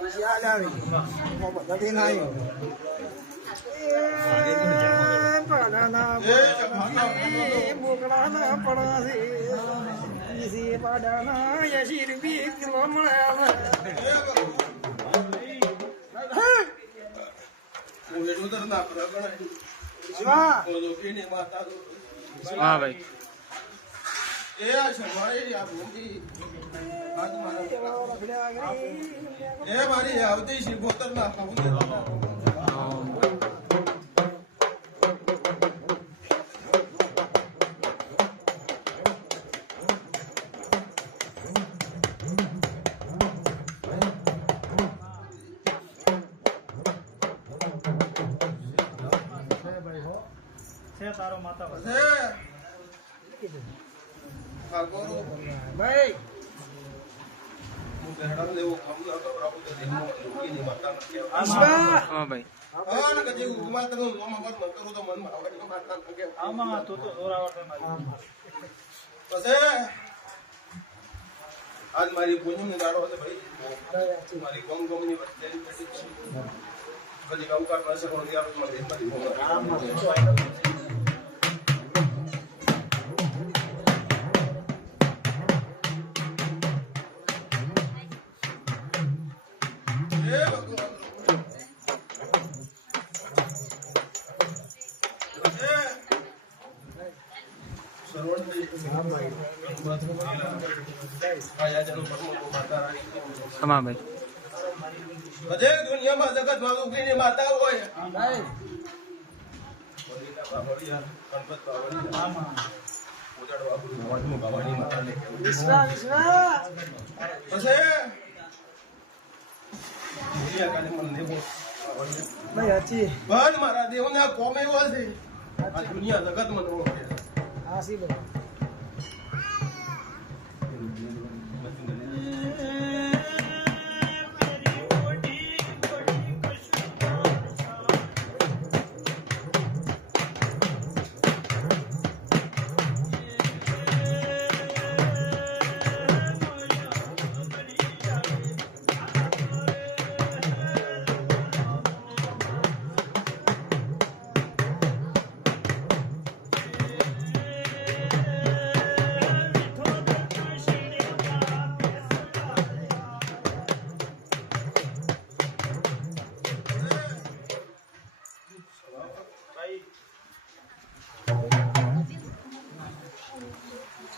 Siya dari. Dati na yun. Pada na bukla na pada si pada na yashir bi kilomala. हाँ भाई मारी आवती बोतल ना तारो माता भाई हाँ भाई आज मारी पूंजी में गाड़ो है भाई मारी कौन कौन नहीं बचते कभी काम कर पैसे हो दिया तो मत हाँ भाई બધે દુનિયામાં જગતમાં દુખીની માતા હોય બસ મારા દેવના કોમ એવો છે આ દુનિયા જગતમાં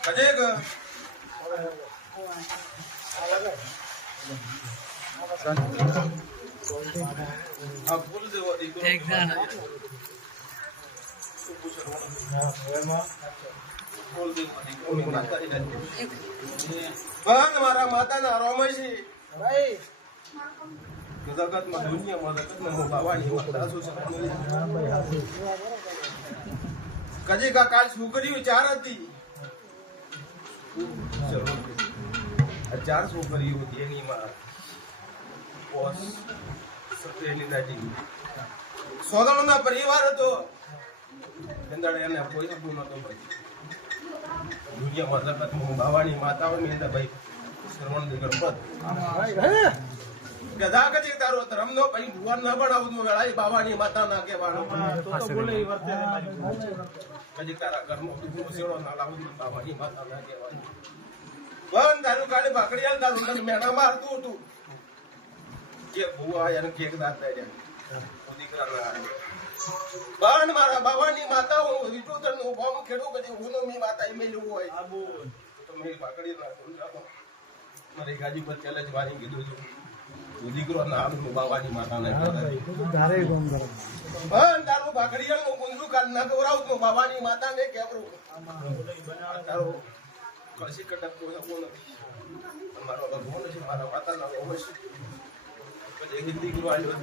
कदेग अब बोल दे वो एक जाना बोल दे वो माता ही नहीं बहन हमारा माता ना रोमशी भाई जगत में दुनिया में जगत में भवानी माता कजे का काल सुकरी विचार थी 4 છોકરી હતી એનીમાં બોસ સત્રેની દાદી સોગણના પરિવાર હતો ગંદાડે એને કોઈ સબૂત નતો ભાઈ દુનિયામાં જગતમાં ભવાની માતાઓ મેં ભાઈ શ્રવણ દીકરો પદ ગધા કજી તારો ધર્મનો ભાઈ ભુવન ન બનાવતો વેળાઈ બાવાની માતા ના કહેવાનો તો બોલે ઈ વર્તે કજી તારા ઘરમાં દુખનો સેડો ના લાવતો બાવાની માતા ના કહેવાનો વન તારું કાલે ભાકડીયા તારું તને મેણા મારતું હતું કે ભુવા એને કેક દાત દે દીકરા બન મારા બાવાની માતા હું વિટોતર નું બોમ ખેડું કદી હું મી માતા ઈ મેલું હોય તો મે ભાકડી ના સમજાવો મારી ગાજી પર ચેલેન્જ મારી કીધું છું દીકરો ના આમ બાવાની માતા ના તો ધારે કોમ કરો બન તારું ભાકડીયા નું ગુંજુ કાલ ના ગૌરાવ તો બાવાની માતા ને કેવરું તારો કશી કટક કોઈ બોલ મારો ભગવાન છે મારા માતા ના અવશ્ય કદી દીકરો આવ્યો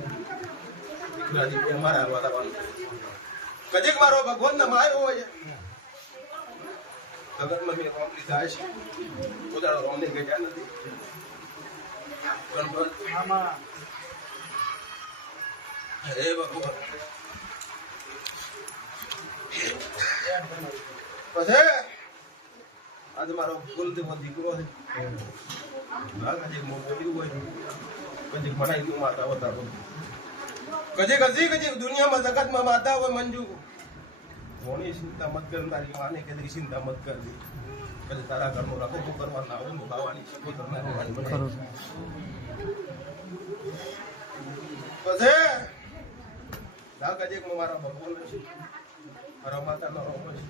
દીકરાજી અમારા વાતાવરણ કદીક મારો ભગવાન ના માયો હોય જગતમાં મેં કોમ લીધા છે ઉદાડો રોમને ગયા નથી ગણપત હે ભગવાન પછી આજે મારો કુલદેવ દીકરો છે ભાગ આજે બોલ્યું હોય કદી મનાઈ તું માતા હોતા કદી દુનિયામાં જગતમાં માતા હોય મંજુ હોની ચિંતા મત કર તારી માને કે ચિંતા મત કર કદી તારા ઘરનો રખો કરવા ના હોય બાવાની શીખો કરવાની ખરું પછી ના કદી મારા ભગવાન છે મારા માતા નો રોગ છે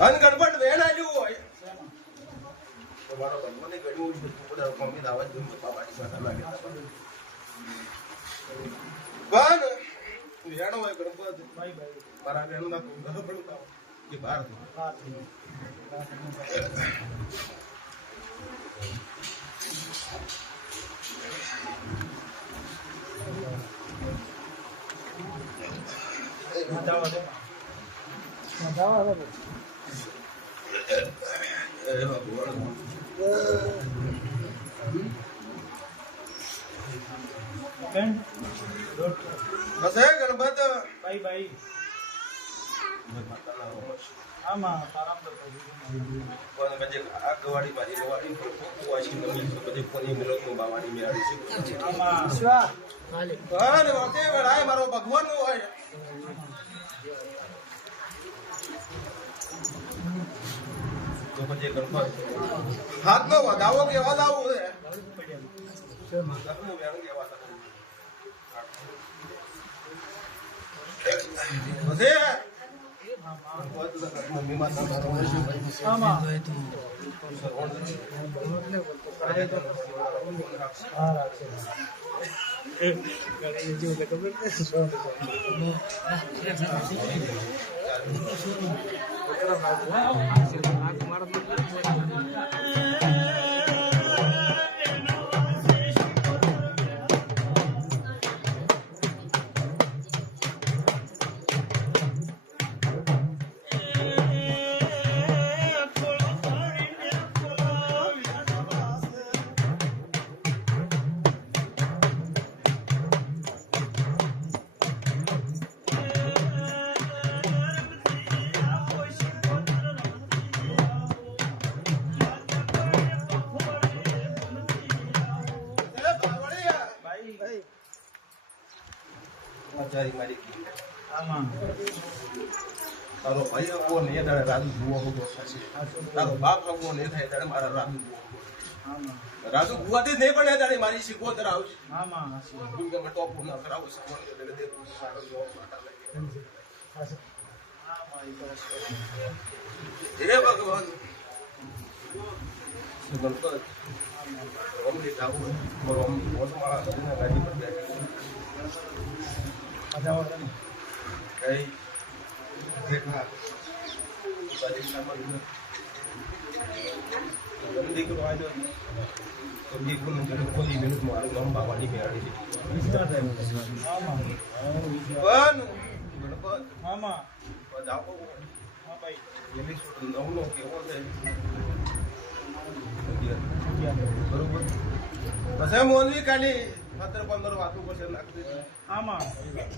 અન ગણપત વેણ આવ્યું હોય તો મારો ભગવાને ગણ્યું છે પોતાનો મમ્મી દાવા જ બાબાની માતા લાગે પણ વેણ હોય ગણપત મારા વેણ ના ઘર પડતા કે બહાર બસ હે ગણપત ભાઈ ભાઈ આમાં આરામ તો પણ કજે આ ગવાડી મારી ગવાડી વાસી નમી કજે કોની મિલત નો બાવાની મેળવી છે આમાં સ્વા અને વાતે વડાય મારો ભગવાન નો હોય તો કજે ગણપત હાથ નો વધાવો કેવા લાવું છે ઘરનું વેણ કેવા બસે મમ્મી માતા મારો આમાં મારી આમાં તારો ભાઈ આવો ને ત્યારે રાજુ જુઓ બધો થશે તારો બાપ આવો ને થાય ત્યારે મારા રાજુ આમાં રાજુ ગુવાથી નહીં પણ ત્યારે મારી શીખવતર આવશે આમાં દુનિયામાં ટોપ ના કરાવું સગવડ એટલે દે સારો જોબ માતા લાગે હે ભગવાન ગણપત ઓમની જાવું મારો ઓમ બોસ મારા સદના ગાડી પર બેઠી કઈ દેખા બાજી સામાન દીકરો આવ્યો તો દીકરો કોલી મિનિટ મારું નામ બાવાની મેળવી આમાં પણ ગણપત આમાં જાઓ હા ભાઈ એપિસોડ 9 નો કેવો છે બરોબર પછી મોનવી કાલી 15 વાતો કરશે નાખી દે આમાં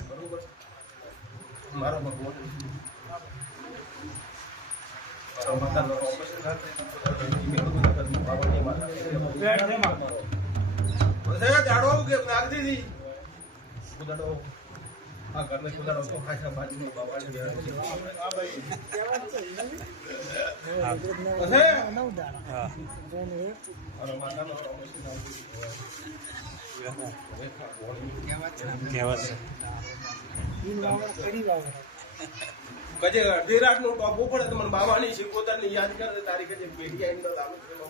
બરોબર મારો ભગવાન મારો માતાનો ઓપરેશન થાય બાબાની માતા બેઠ દે માં પછી જાડો કે નાખી દીધી કુદાડો આ ઘરને કુદાડો તો ખાસા બાજુ બાબાની બેઠી હા ભાઈ મારો માતાનો ઓપરેશન કજે અડધી નું ટોપવું પડે તો મને બાબાની શીખોતર ની યાદ કરે તારીખે જે પેઢી આવીને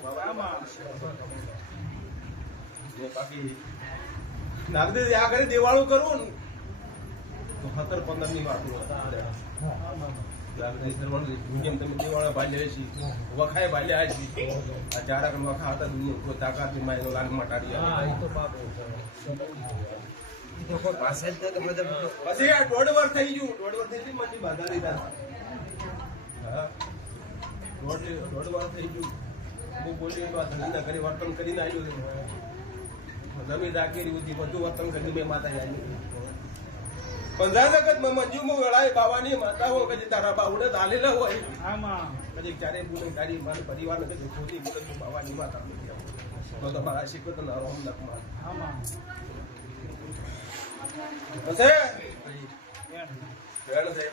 બાબા બાકી નાગદી આ કરી દેવાળું કરવું ને તો 17-15 ની વાત તમે દેવાળા ભાલ્યા છે વખાય ભાલ્યા છે આ ચારા વખા હતા તાકાત ની માયનો લાલ મટાડી પછી આ 1.5 વર્ષ થઈ ગયું 1.5 વર્ષ થઈ ગયું મને બાધા લીધા હા 1.5 વર્ષ થઈ ગયું હું બોલી તો આ ધંધા કરી વર્તન કરીને આવ્યો જમીન દાખેરી હતી બધું વર્તન કરી મેં માતા આવી પંદર જગતમાં મંજુમાં વેળાએ બાવાની માતાઓ કદી તારા બાઉડે દાલેલા હોય આમાં કદી ચારે બોલે તારી મારા પરિવારને કદી ખોટી બોલે તો બાવાની માતા તો તમારા શીખો તો નારો અમને માર આમાં હશે રેડ છે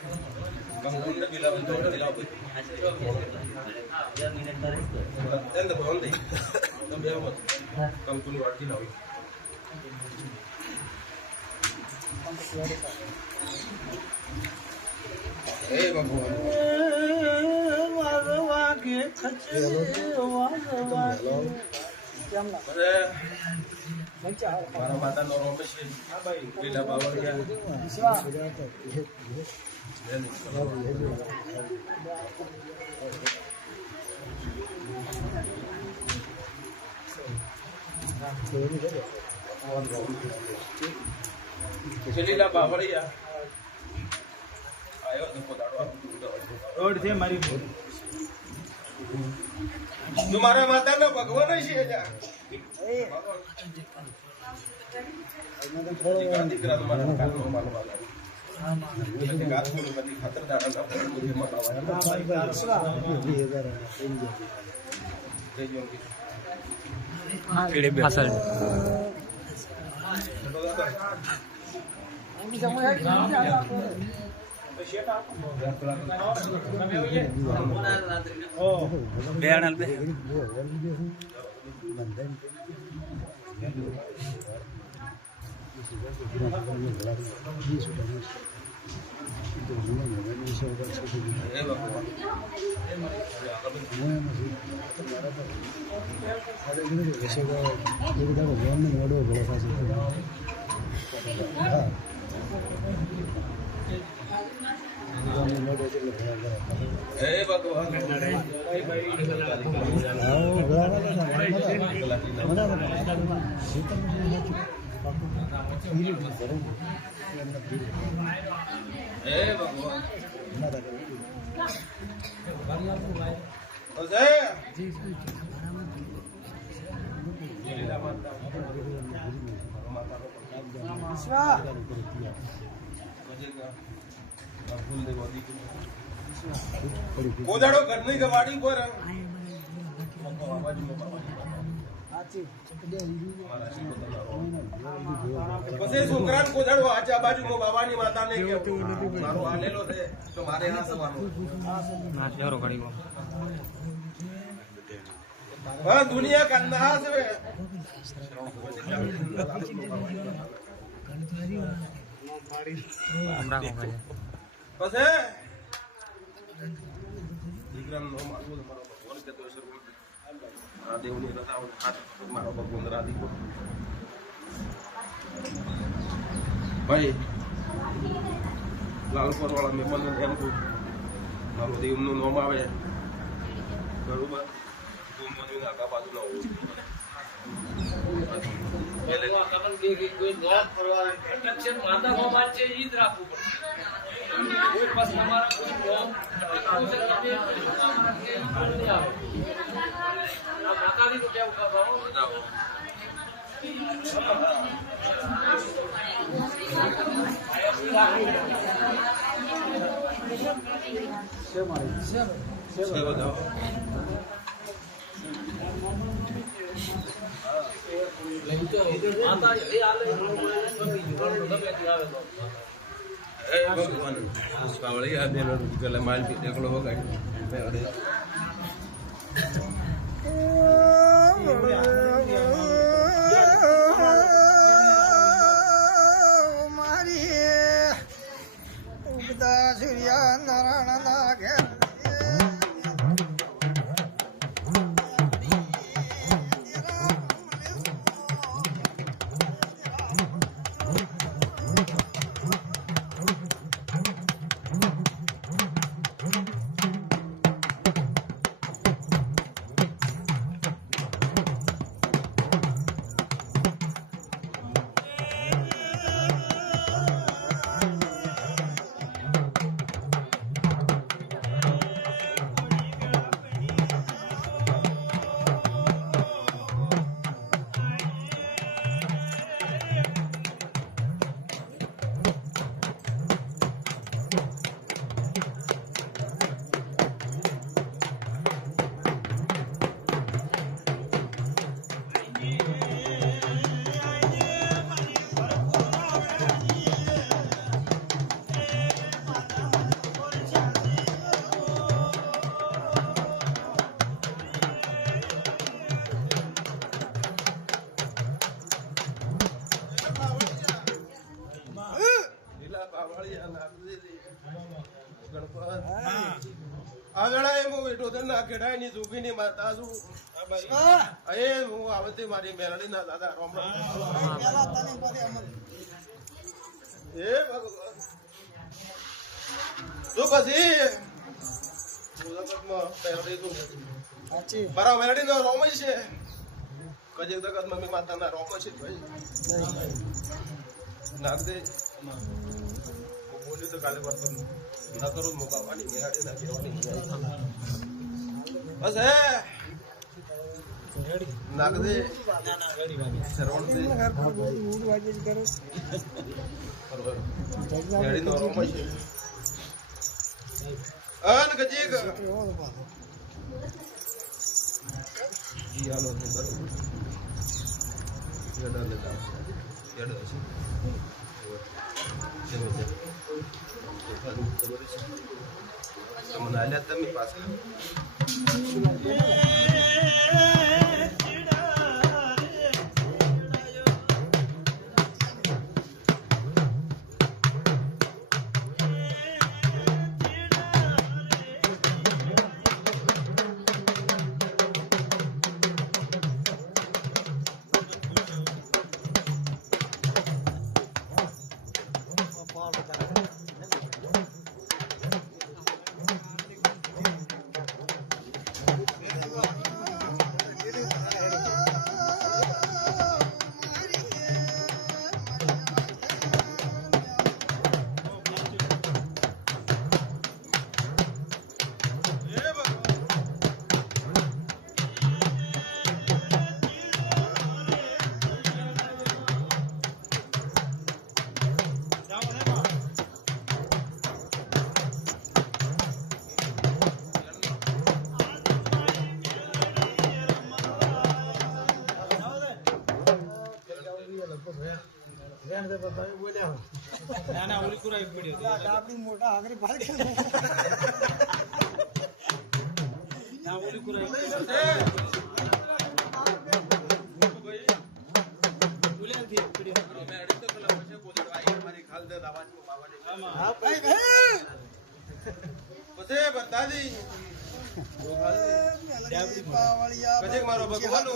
કંકુને બિલાવ તો બિલાવ તેંદ બોલ દે તો બે મત કંકુની વાટકી લાવી એ ભગવાન વાગવા કે ખચે વાગવા કેમ ના અરે મચા મારા માતાનો રોમેશ હા ભાઈ પેલા બાવળિયા વિશ્વા લીલા બાવળિયા આયો તો પોતાડો રોડ છે મારી તું મારા માતાનો ભગવાન છે જા એ દીકરા મારા કાનો માનવા એટલે ગાતું બધી ખાતરદાર ના પડે મતાવા વિશ્વા પાછળ બીજા કોઈ હેડ બે અણલ બે હે ભગવાન હે ભગવાન ઓસે વિશ્વા કોદાડો ઘરની ગવાડી પર પછી છોકરા કોદાડો આચા બાજુ બાબાની માતાને કેવું મારો આલેલો છે તો મારે ના સવાનું હા દુનિયા કંદા છે પછી દીકરાનો મારવો મારો ભગવાન કહેતો છે આ દેવની રતાઓ હાથ મારો ભગવાન રાધી કો ભાઈ લાલપુર વાળા મહેમાન એમ કહું મારો દેવનું નામ આવે બરોબર ગુમવાનું આગા બાજુ ના હોવું માતા ભગવાન છે ઈ જ રાખવું પડે કોઈ પાસ તમારા કોઈ બ્લોક માતાજી કેવું કરવાનું માલ એકલો વગાડી મારી ઉગતા સૂર્યા નારાયણ ના ઘેર ટોદરના ખેડાઈની જોગીની માતા છું એ હું આવતી મારી મેલડીના દાદા રામ રામ પેલા તને પડે અમર હે ભગવાન જો પછી જગતમાં મેલડી તું સાચી મારા મેલડીનો રોમ છે કજે જગતમાં મી માતાના રોમ છે ભાઈ નાખ દે બોલ્યું તો કાલે વર્તન ના કરું મુકાવાની મેલડી ના કહેવાની બસ હે નાખ દે સરવણ દે મૂડ વાગે કરો મેલડીનો રોમ છે અન ગજીક જી આલો ને બરોબર યડા લેતા યડા છે તમને આલ્યા તમે પાછા આપણી મોટા આગળ ભાગ મારો ભગવાન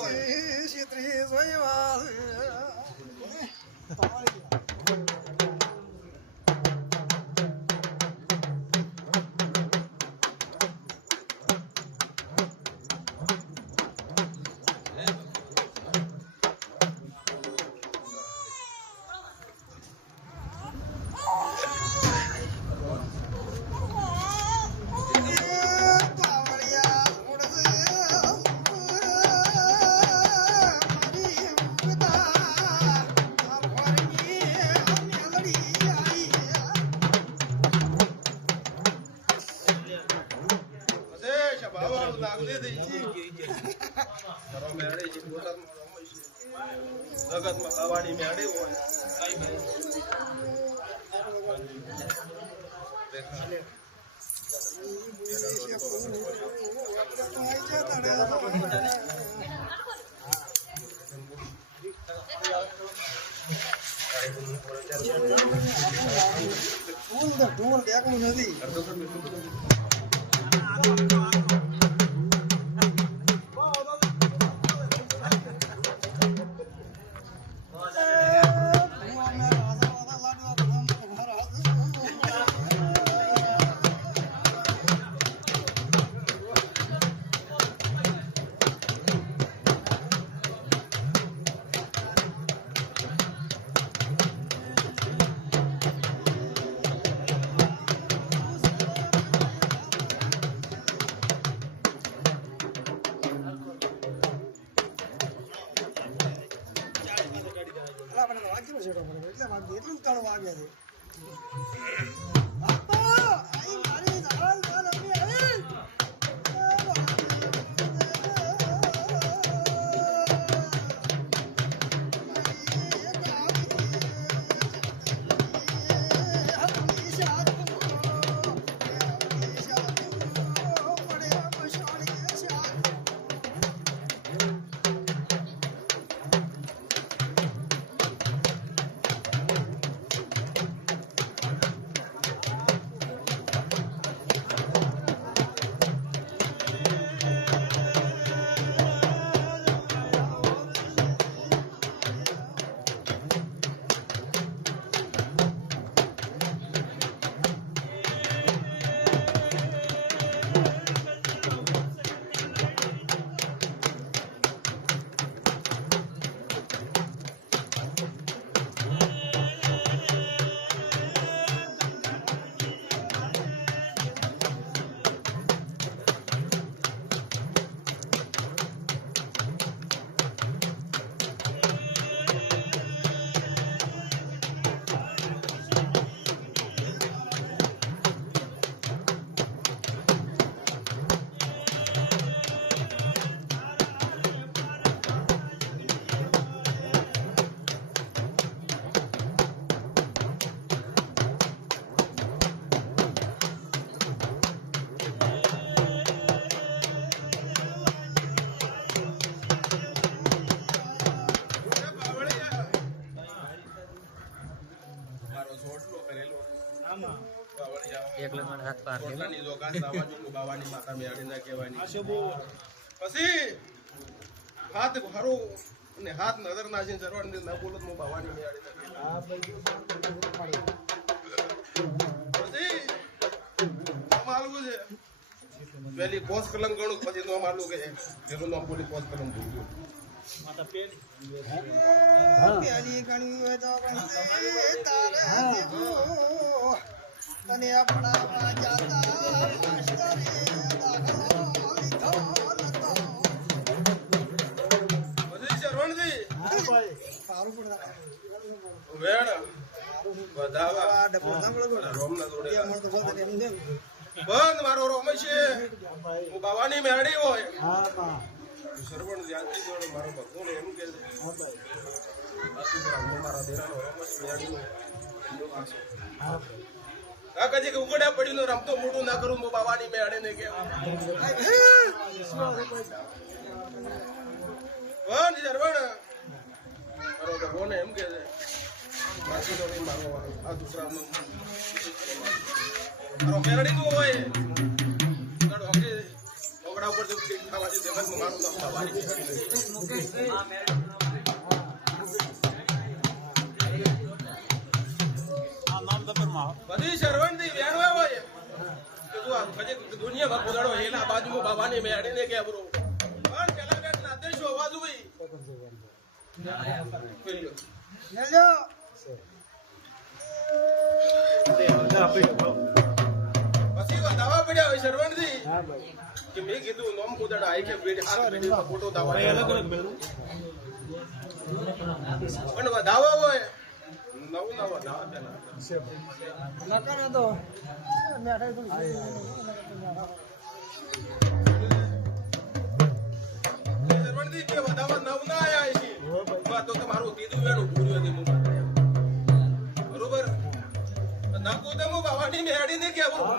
જગતમાં ખાવાની મેળી હોય ઢોળ દેખવું નથી એટલું તાળો વાગ્યા છે હાથ પાર પોતાની જોગાત સામાજિક બાવાની માતા મેળીને કહેવાની પછી હાથ હારો અને હાથ નજર નાખીને સરવાળને ન બોલો તો હું બાવાની મેળીને પછી માલવું છે પેલી પોસ્ટ કલમ ગણું પછી નો માલું કે પેલું નામ બોલી પોસ્ટ કલમ ભૂલ્યું પેલી ગણી હોય તો ગણી તારે જીવો તને પડાવા જાતા માસ્ટરે દાખલો લીધો નતો પછી શરવણજી સારું પડે વેણ વધાવા આ ડબો સાંભળો રોમના જોડે એ મને તો બોલતા નહીં ને બંધ મારો રોમ છે હું બાવાની મેળી હોય હા બા સરવણ ધ્યાનથી જોડો મારો ભક્તો ને એમ કે મારા દેરાનો રોમ મેળી હોય આ કદી કે ઉગડ્યા પડ્યું ને રમતો મોટું ના કરું હું બાવાની મેળે ને કે બંધ સરવણ મારો ભગવો ને એમ કે છે બાકી તો કઈ મારો આ દુસરાનો મારો મેરડી નું હોય તાડો હકે ઓગડા ઉપર જો ખાવાથી દેખત મારું નામ બાવાની બધી શરવણથી વેણવા હોય કે જો આ કજે દુનિયામાં પોદાડો હેલા બાજુમાં બાવાની મેળીને કે બરો પણ પેલા બેટના આદેશો અવાજ હોય નેલ્યો પછી દાવા પડ્યા હોય શરવણથી કે મેં કીધું નોમ પોદાડો આઈ કે બેડી આ બેડીમાં ફોટો દાવા અલગ અલગ પણ વધાવા હોય નવું નવા દાવા પેલા નકારા તો મેઠાઈ તો શરવણથી કે વધાવા નવ ના આયા છે તો તમારું દીધું વેણું પૂર્યું હતું બરોબર નાખો તો હું બાવાની મેળી ને કેવું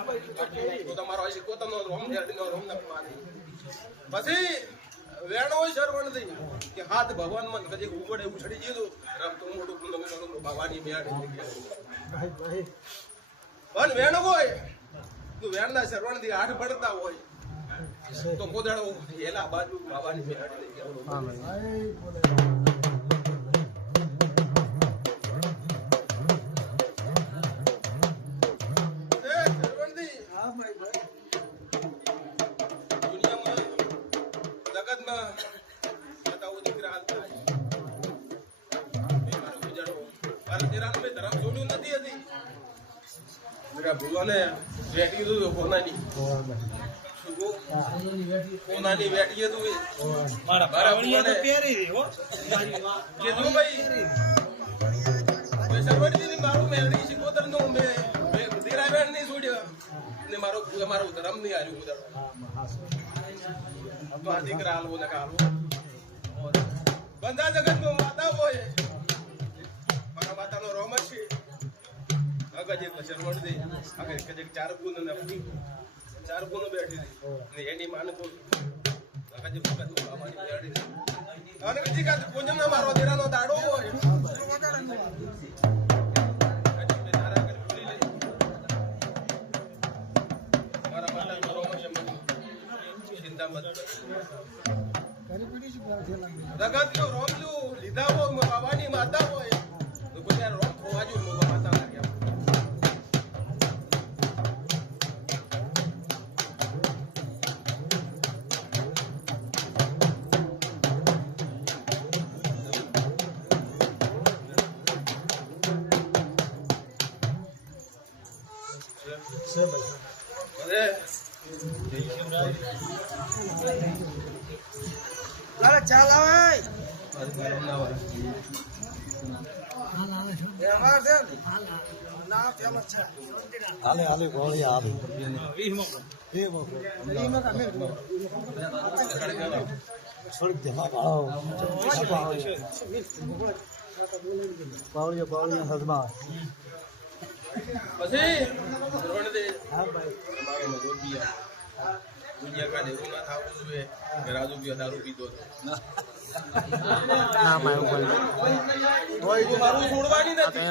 તો તમારો હશે પોતાનો રોમ મેળીનો રોમ ના પાડી પછી વેણો હોય શરવણ થઈ કે હાથ ભગવાન મન કદી ઉગડે ઉછળી દીધું રમતો મોટું કુંડો બાવાની મેળી ને કેવું પણ વેણો હોય તું વેણના શરવણ થી આઠ પડતા હોય તો કોદાળો એલા બાજુ બાવાની મેળી ને કેવું ભગવાને વેટી દીધું કોનાની કોનાની વેટી હતું મારા ભગવાને કીધું ભાઈ સરવણજી મારું મેળવી શીખોતર નું મેં ધીરા વેણ નહીં છોડ્યો ને મારું ધર્મ નહીં હાર્યું તો આ દીકરા હાલવો ને હાલવો બંધા જગત માં માતા હોય મારા માતાનો રોમ જ છે અગજે શરવણ દે આગળ કજે ચાર ગુણ ને ચાર ગુણ બેઠી હતી એની માને તો અગજે ભગત બાવાની બેઠી હતી અને કજી કા પૂજન ના મારો દેરાનો દાડો હોય મારા માતાનો રોમ છે ચિંતા મત જગત નો રોમ જો લીધા હોય બાવાની માતા હોય તો કોઈ રોમ ખોવાજો માતા લાગે અરે ચાલ આવે ના ફેમસ છે હાલે હાલે ગોળી હાલે છોડ દે માં પાવળિયા પાવળિયા હદમાં પછી સરવણ દે હા ભાઈ મારો મગો બિયા દુનિયા કાંઈ એવું ના થવું જોઈએ કે રાજુ બી દારૂ પીતો હતો મારું છોડવાની નથી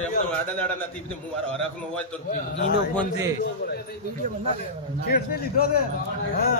એમને આડા દાડા નથી હું મારા હરાકનો હોય તો ઈનો ફોન છે લીધો છે હા